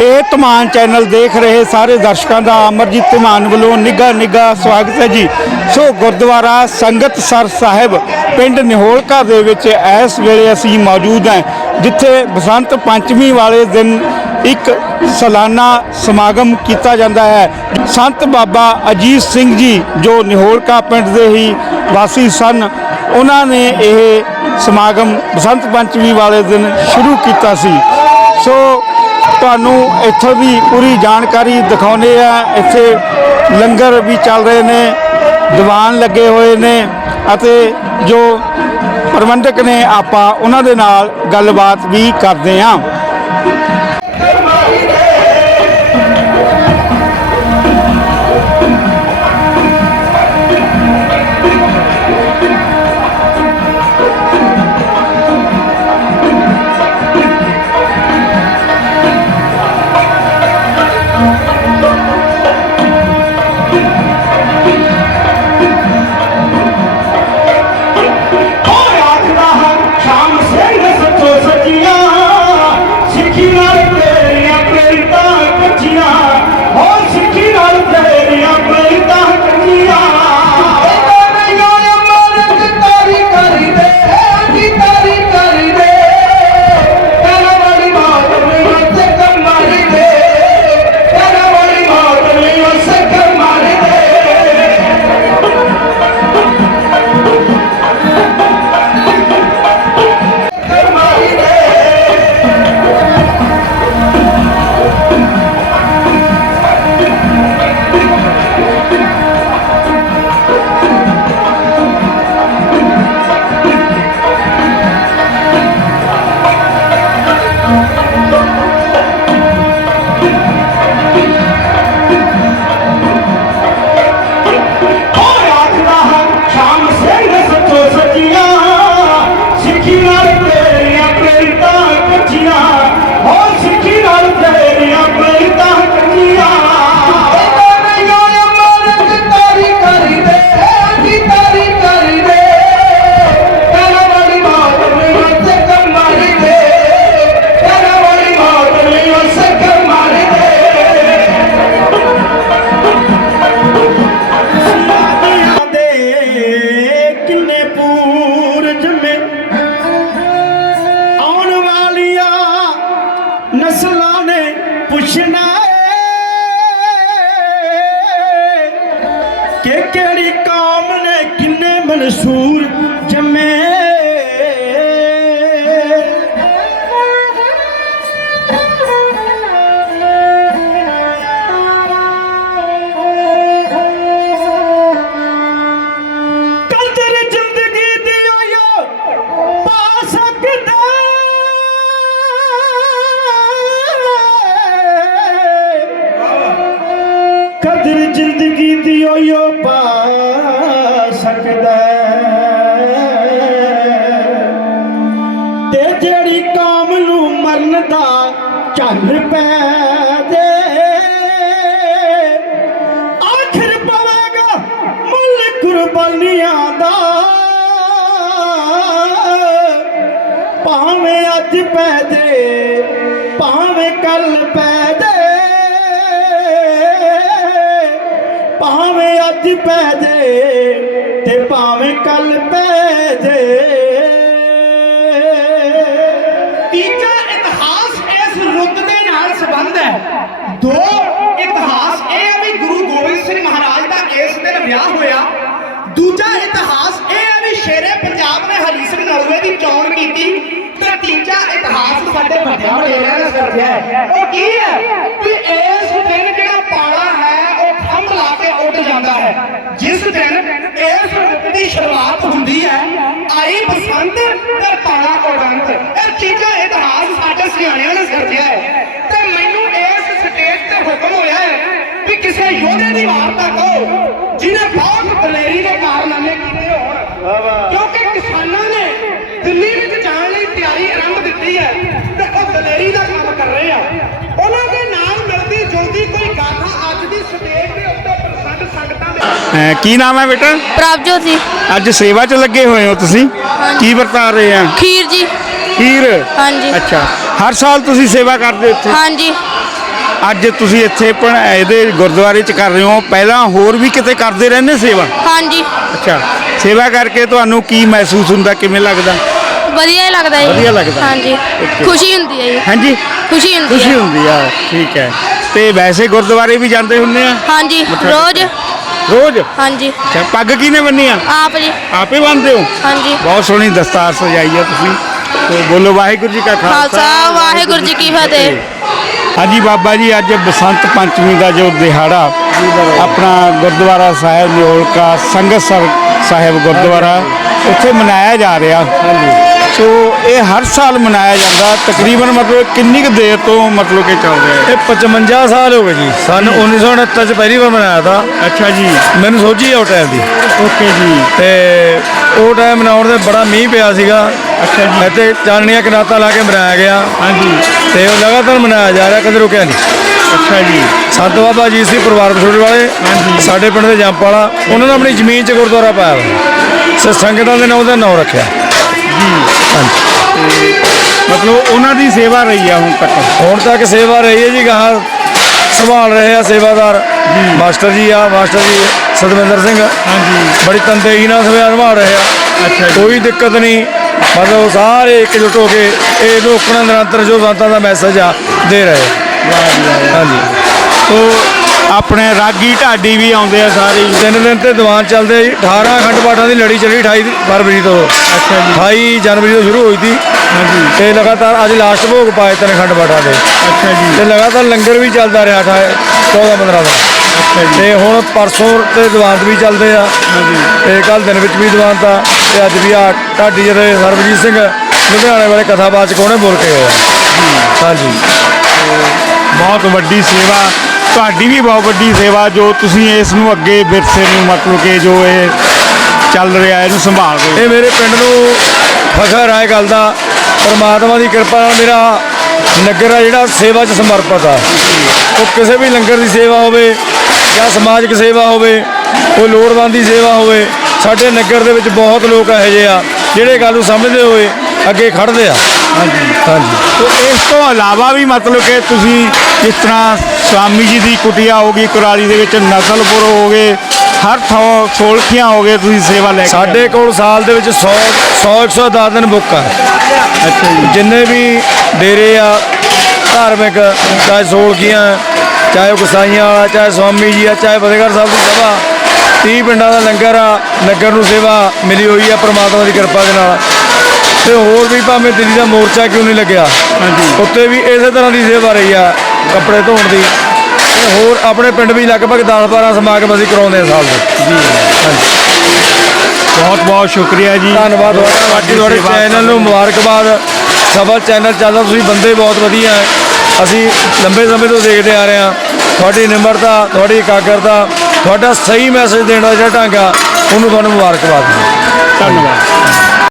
ਇਹ ਧਮਾਨ ਚੈਨਲ ਦੇਖ ਰਹੇ ਸਾਰੇ ਦਰਸ਼ਕਾਂ ਦਾ ਅਮਰਜੀਤ ਧਮਾਨ ਵੱਲੋਂ ਨਿੱਘਾ ਨਿੱਘਾ ਸਵਾਗਤ ਹੈ ਜੀ। ਸੋ ਗੁਰਦੁਆਰਾ ਸੰਗਤ ਸਰ ਸਾਹਿਬ ਪਿੰਡ ਨਿਹੋਲਕਾ ਦੇ ਵਿੱਚ ਇਸ ਵੇਲੇ ਅਸੀਂ ਮੌਜੂਦ ਹਾਂ, ਜਿੱਥੇ ਬਸੰਤ ਪੰਚਮੀ ਵਾਲੇ ਦਿਨ ਇੱਕ ਸਾਲਾਨਾ ਸਮਾਗਮ ਕੀਤਾ ਜਾਂਦਾ ਹੈ। ਸੰਤ ਬਾਬਾ ਅਜੀਤ ਸਿੰਘ ਜੀ, ਜੋ ਨਿਹੋਲਕਾ ਪਿੰਡ ਦੇ ਹੀ ਵਾਸੀ ਸਨ, ਉਹਨਾਂ ਨੇ ਇਹ ਸਮਾਗਮ ਬਸੰਤ ਪੰਚਮੀ ਵਾਲੇ ਦਿਨ ਸ਼ੁਰੂ ਕੀਤਾ ਸੀ। ਸੋ ਤੁਹਾਨੂੰ ਇੱਥੋਂ ਦੀ ਪੂਰੀ ਜਾਣਕਾਰੀ ਦਿਖਾਉਂਦੇ ਆ। ਇੱਥੇ ਲੰਗਰ ਵੀ ਚੱਲ ਰਹੇ ਨੇ, ਦੀਵਾਨ ਲੱਗੇ ਹੋਏ ਨੇ ਅਤੇ ਜੋ ਪ੍ਰਬੰਧਕ ਨੇ ਆਪਾਂ ਉਹਨਾਂ ਦੇ ਨਾਲ ਗੱਲਬਾਤ ਵੀ ਕਰਦੇ ਹਾਂ ਮਨਸੂਰ ਜਮੇ ਨੂੰ ਦਾ ਝੱਲ ਪੈ ਦੇ ਆਖਰ ਪਵੇਗਾ ਮੁੱਲ ਕੁਰਬਾਨੀਆਂ ਦਾ। ਭਾਵੇਂ ਅੱਜ ਪੈ ਦੇ ਭਾਵੇਂ ਕੱਲ ਪੈ ਦੇ ਭਾਵੇਂ ਅੱਜ ਪੈ ਦੇ ਤੇ ਭਾਵੇਂ ਕੱਲ ਪੈ ਦੇ ਦੋ ਇਤਿਹਾਸ ਇਹ ਹੈ ਵੀ ਗੁਰੂ ਗੋਬਿੰਦ ਸਿੰਘ ਮਹਾਰਾਜ ਦਾ ਇਸ ਦਿਨ ਵਿਆਹ ਹੋਇਆ। ਦੂਜਾ ਇਤਿਹਾਸ ਇਹ ਹੈ ਵੀ ਸ਼ੇਰੇ ਪੰਜਾਬ ਨੇ ਹਰੀ ਸਿੰਘ ਨਲਵੇ ਦੀ ਚੋਣ ਕੀਤੀ ਤੇ ਤੀਜਾ ਇਤਿਹਾਸ ਸਾਡੇ ਵੱਡਿਆਂ ਵਡੇਰਿਆਂ ਨੇ ਸਿਰਜਿਆ ਉਹ ਕੀ ਹੈ? ਵੀ ਇਸ ਦਿਨ ਜਿਹੜਾ ਪਾਲਾ ਹੈ, ਉਹ ਖੰਭ ਲਾ ਕੇ ਉੱਡ ਜਾਂਦਾ ਹੈ। ਜਿਸ ਦਿਨ ਇਸ ਰੁੱਤ ਦੀ ਸ਼ੁਰੂਆਤ ਹੁੰਦੀ ਹੈ, ਆਈ ਬਸੰਤ ਤੇ ਪਾਲਾ ਉਡੰਤ। ਅਹ ਕੀ ਨਾਮ ਹੈ ਬੇਟਾ? ਪ੍ਰਭਜੋਤ ਜੀ। ਅੱਜ ਸੇਵਾ 'ਚ ਲੱਗੇ ਹੋਏ ਹੋ ਤੁਸੀਂ? ਕੀ ਵਰਤਾ ਰਹੇ ਆ? ਖੀਰ ਜੀ। ਖੀਰ? ਹਾਂਜੀ। ਅੱਛਾ। ਹਰ ਸਾਲ ਤੁਸੀਂ ਸੇਵਾ ਕਰਦੇ ਹੋ ਇੱਥੇ? ਹਾਂਜੀ। ਅੱਜ ਤੁਸੀਂ ਇੱਥੇ ਪਣ ਇਹਦੇ ਗੁਰਦੁਆਰੇ ਚ ਕਰ ਰਹੇ ਹੋ। ਪਹਿਲਾਂ ਹੋਰ ਵੀ ਕਿਤੇ ਕਰਦੇ ਰਹਿੰਦੇ ਸੇਵਾ? ਹਾਂਜੀ। ਅੱਛਾ। ਸੇਵਾ ਕਰਕੇ ਤੁਹਾਨੂੰ ਕੀ ਮਹਿਸੂਸ ਹੁੰਦਾ? ਕਿਵੇਂ ਲੱਗਦਾ? ਵਧੀਆ ਹੀ ਲੱਗਦਾ ਜੀ। ਵਧੀਆ ਲੱਗਦਾ। ਹਾਂਜੀ। Okay. ਖੁਸ਼ੀ ਹੁੰਦੀ ਹੈ ਜੀ। ਹਾਂਜੀ। ਖੁਸ਼ੀ ਹੁੰਦੀ ਖੁਸ਼ੀ ਹੈ। ਹੁੰਦੀ ਆ। ਠੀਕ ਹੈ। ਤੇ ਵੈਸੇ ਗੁਰਦੁਆਰੇ ਵੀ ਜਾਂਦੇ ਹੁੰਦੇ ਆ? ਹਾਂਜੀ ਰੋਜ਼। ਰੋਜ਼? ਹਾਂਜੀ। ਅੱਛਾ ਪੱਗ ਕਿਹਨੇ ਬੰਨੀ ਆ ਆਪ ਜੀ। ਆਪੇ ਬੰਨਦੇ ਹੋ? ਹਾਂਜੀ। ਬਹੁਤ ਸੋਹਣੀ ਦਸਤਾਰ ਸਜਾਈ ਆ ਤੁਸੀਂ। ਤੇ ਬੋਲੋ ਵਾਹਿਗੁਰੂ ਜੀ ਕਾ ਖਾਲਸਾ। ਵਾਹਿਗੁਰੂ ਜੀ ਕੀ ਫਤਿਹ। ਹਾਂਜੀ ਬਾਬਾ ਜੀ ਅੱਜ ਬਸੰਤ ਪੰਚਮੀ ਦਾ ਜੋ ਦਿਹਾੜਾ ਆਪਣਾ ਗੁਰਦੁਆਰਾ ਸਾਹਿਬ ਨਿਓਲਕਾ ਸੰਗਤਸਰ ਸਾਹਿਬ ਗੁਰਦੁਆਰਾ ਉੱਥੇ ਮਨਾਇਆ ਜਾ ਰਿਹਾ। ਸੋ ਇਹ ਹਰ ਸਾਲ ਮਨਾਇਆ ਜਾਂਦਾ। ਤਕਰੀਬਨ ਮਤਲਬ ਕਿੰਨੀ ਕੁ ਦੇਰ ਤੋਂ ਮਤਲਬ ਕਿ ਚੱਲ ਰਿਹਾ ਹੈ? ਇਹ 55 ਸਾਲ ਹੋ ਗਏ ਜੀ। ਸਨ 1969 ਚ ਪਹਿਲੀ ਵਾਰ ਮਨਾਇਆ ਤਾ। ਅੱਛਾ ਜੀ। ਮੈਨੂੰ ਸੋਝੀ ਆ ਉਹ ਟਾਈਮ ਦੀ। ਓਕੇ ਜੀ। ਤੇ ਉਹ ਟਾਈਮ ਮਨਾਉਣ ਦੇ ਬੜਾ ਮੀਂਹ ਪਿਆ ਸੀਗਾ। ਅੱਛਾ ਜੀ। ਇੱਥੇ ਚਾਨਣੀਆਂ ਕਨਾਤਾਂ ਲਾ ਕੇ ਮਨਾਇਆ ਗਿਆ। ਹਾਂਜੀ। ਤੇ ਉਹ ਲਗਾਤਾਰ ਮਨਾਇਆ ਜਾ ਰਿਹਾ ਕਦੇ ਰੁਕਿਆ ਨਹੀਂ। ਅੱਛਾ ਜੀ। ਸੰਤ ਬਾਬਾ ਜੀ ਸੀ ਪਰਿਵਾਰ ਵਿਛੋੜੇ ਵਾਲੇ ਹਾਂਜੀ। ਸਾਡੇ ਪਿੰਡ ਦੇ ਜੰਪ ਵਾਲਾ ਉਹਨਾਂ ਨੇ ਆਪਣੀ ਜ਼ਮੀਨ 'ਚ ਗੁਰਦੁਆਰਾ ਪਾਇਆ ਹੋਇਆ। ਸੇ ਸੰਗਤਾਂ ਦੇ ਨਾਂ ਉਹਦਾ ਨਾਂ ਰੱਖਿਆ। ਮਤਲਬ ਉਹਨਾਂ ਦੀ ਸੇਵਾ ਰਹੀ ਆ ਹੁਣ ਤੱਕ। ਹੁਣ ਤੱਕ ਸੇਵਾ ਰਹੀ ਹੈ ਜੀ ਗਾਹਾਂ ਸੰਭਾਲ ਰਹੇ ਆ ਸੇਵਾਦਾਰ। ਮਾਸਟਰ ਜੀ ਆ ਮਾਸਟਰ ਜੀ ਸਤਵਿੰਦਰ ਸਿੰਘ। ਹਾਂਜੀ। ਬੜੀ ਤੰਦੇਹੀ ਨਾਲ ਸੇਵਾ ਨਿਭਾ ਰਹੇ ਆ। ਅੱਛਾ ਜੀ। ਕੋਈ ਦਿੱਕਤ ਨਹੀਂ। ਮਤਲਬ ਸਾਰੇ ਇਕਜੁੱਟ ਹੋ ਕੇ ਇਹ ਲੋਕਾਂ ਨਿਰੰਤਰ ਜੋ ਸੰਤਾਂ ਦਾ ਮੈਸੇਜ ਆ ਦੇ ਰਹੇ ਆ। ਹਾਂਜੀ। ਸੋ ਆਪਣੇ ਰਾਗੀ ਢਾਡੀ ਵੀ ਆਉਂਦੇ ਆ ਸਾਰੇ ਹੀ। ਤਿੰਨ ਦਿਨ ਤੇ ਦੀਵਾਨ ਚੱਲਦੇ ਆ ਜੀ। 18 ਅਖੰਡ ਪਾਠਾਂ ਦੀ ਲੜੀ ਚੱਲੀ 28 ਫਰਵਰੀ ਤੋਂ। ਅੱਛਾ ਜੀ। 28 ਜਨਵਰੀ ਤੋਂ ਸ਼ੁਰੂ ਹੋਈ ਸੀ ਹਾਂਜੀ। ਤੇ ਲਗਾਤਾਰ ਅੱਜ ਲਾਸਟ ਭੋਗ ਪਾਏ ਤਿੰਨ ਅਖੰਡ ਪਾਠਾਂ ਦੇ। ਅੱਛਾ ਜੀ। ਤੇ ਲਗਾਤਾਰ ਲੰਗਰ ਵੀ ਚੱਲਦਾ ਰਿਹਾ 14 15 ਦਿਨ ਅੱਛਾ ਜੀ। ਤੇ ਹੁਣ ਪਰਸੋਂ ਤੇ ਦੀਵਾਨ ਵੀ ਚੱਲਦੇ ਆ। ਹਾਂਜੀ। ਤੇ ਕੱਲ ਦਿਨ ਵਿੱਚ ਵੀ ਦੀਵਾਨ ਤਾਂ। ਤੇ ਅੱਜ ਵੀ ਆ ਢਾਡੀ ਜਿਹੜੇ ਸਰਬਜੀਤ ਸਿੰਘ ਲੁਧਿਆਣੇ ਵਾਲੇ ਕਥਾਵਾਚਕ ਉਹਨੇ ਬੋਲ ਕੇ ਗਏ ਆ। ਹਾਂਜੀ। ਬਹੁਤ ਵੱਡੀ ਸੇਵਾ ਤੁਹਾਡੀ ਵੀ ਬਹੁਤ ਵੱਡੀ ਸੇਵਾ ਜੋ ਤੁਸੀਂ ਇਸ ਨੂੰ ਅੱਗੇ ਵਿਰਸੇ ਨੂੰ ਮਤਲਬ ਕਿ ਜੋ ਇਹ ਚੱਲ ਰਿਹਾ ਇਹਨੂੰ ਸੰਭਾਲ ਰਹੇ। ਇਹ ਮੇਰੇ ਪਿੰਡ ਨੂੰ ਫਖਰ ਹੈ ਗੱਲ ਦਾ। ਪਰਮਾਤਮਾ ਦੀ ਕਿਰਪਾ ਨਾਲ ਮੇਰਾ ਨਗਰ ਆ ਜਿਹੜਾ ਸੇਵਾ 'ਚ ਸਮਰਪਿਤ ਆ। ਉਹ ਕਿਸੇ ਵੀ ਲੰਗਰ ਦੀ ਸੇਵਾ ਹੋਵੇ ਜਾਂ ਸਮਾਜਿਕ ਸੇਵਾ ਹੋਵੇ ਕੋਈ ਲੋੜਵੰਦ ਦੀ ਸੇਵਾ ਹੋਵੇ ਸਾਡੇ ਨਗਰ ਦੇ ਵਿੱਚ ਬਹੁਤ ਲੋਕ ਇਹੋ ਜਿਹੇ ਆ ਜਿਹੜੇ ਗੱਲ ਨੂੰ ਸਮਝਦੇ ਹੋਏ ਅੱਗੇ ਖੜਦੇ ਆ। ਹਾਂਜੀ। ਹਾਂਜੀ। ਤੋ ਇਸ ਤੋਂ ਇਲਾਵਾ ਵੀ ਮਤਲਬ ਕਿ ਤੁਸੀਂ ਜਿਸ ਤਰ੍ਹਾਂ ਸਵਾਮੀ ਜੀ ਦੀ ਕੁਟੀਆ ਹੋ ਗਈ ਕੁਰਾਲੀ ਦੇ ਵਿੱਚ ਨਸਲਪੁਰ ਹੋ ਗਏ ਹਰ ਥਾਂ ਸੋਲਖੀਆਂ ਹੋ ਗਏ ਤੁਸੀਂ ਸੇਵਾ ਲੈ ਕੇ ਸਾਡੇ ਕੋਲ ਸਾਲ ਦੇ ਵਿੱਚ 100 100 110 ਦਿਨ ਬੁੱਕ ਆ। ਅੱਛਾ ਜੀ। ਜਿੰਨੇ ਵੀ ਡੇਰੇ ਆ ਧਾਰਮਿਕ ਚਾਹੇ ਸੋਲਕੀਆਂ ਚਾਹੇ ਗਸਾਈਆਂ ਵਾਲਾ ਚਾਹੇ ਸਵਾਮੀ ਜੀ ਆ ਚਾਹੇ ਫਤਿਹਗੜ੍ਹ ਸਾਹਿਬ ਦੀ ਸਭਾ 30 ਪਿੰਡਾਂ ਦਾ ਲੰਗਰ ਆ ਨਗਰ ਨੂੰ ਸੇਵਾ ਮਿਲੀ ਹੋਈ ਆ ਪ੍ਰਮਾਤਮਾ ਦੀ ਕਿਰਪਾ ਦੇ ਨਾਲ। ਤੇ ਹੋਰ ਵੀ ਭਾਵੇਂ ਦਿੱਲੀ ਦਾ ਮੋਰਚਾ ਕਿਉਂ ਨਹੀਂ ਲੱਗਿਆ ਹਾਂਜੀ। ਉੱਤੇ ਵੀ ਇਸੇ ਤਰ੍ਹਾਂ ਦੀ ਸੇਵਾ ਰਹੀ ਆ। ਕੱਪੜੇ ਧੋਣ ਦੀ। ਤੇ ਹੋਰ ਆਪਣੇ ਪਿੰਡ ਵੀ ਲਗਭਗ 10 12 ਸਮਾਗਮ ਅਸੀਂ ਕਰਾਉਂਦੇ ਆ ਸਾਲ ਦੇ। ਜੀ। ਹਾਂਜੀ। ਬਹੁਤ ਬਹੁਤ ਸ਼ੁਕਰੀਆ ਜੀ। ਧੰਨਵਾਦ ਤੁਹਾਡਾ। ਬਾਕੀ ਤੁਹਾਡੇ ਚੈਨਲ ਨੂੰ ਮੁਬਾਰਕਬਾਦ। ਸਫਲ ਚੈਨਲ ਚੱਲਦਾ ਤੁਸੀਂ ਬੰਦੇ ਬਹੁਤ ਵਧੀਆ ਹੈ। ਅਸੀਂ ਲੰਬੇ ਸਮੇਂ ਤੋਂ ਦੇਖਦੇ ਆ ਰਹੇ ਹਾਂ। ਤੁਹਾਡੀ ਨਿਮਰਤਾ ਤੁਹਾਡੀ ਇਕਾਗਰਤਾ ਤੁਹਾਡਾ ਸਹੀ ਮੈਸੇਜ ਦੇਣ ਦਾ ਜਿਹੜਾ ਢੰਗ ਆ ਉਹਨੂੰ ਤੁਹਾਨੂੰ ਮੁਬਾਰਕਬਾਦ। ਧੰਨਵਾਦ।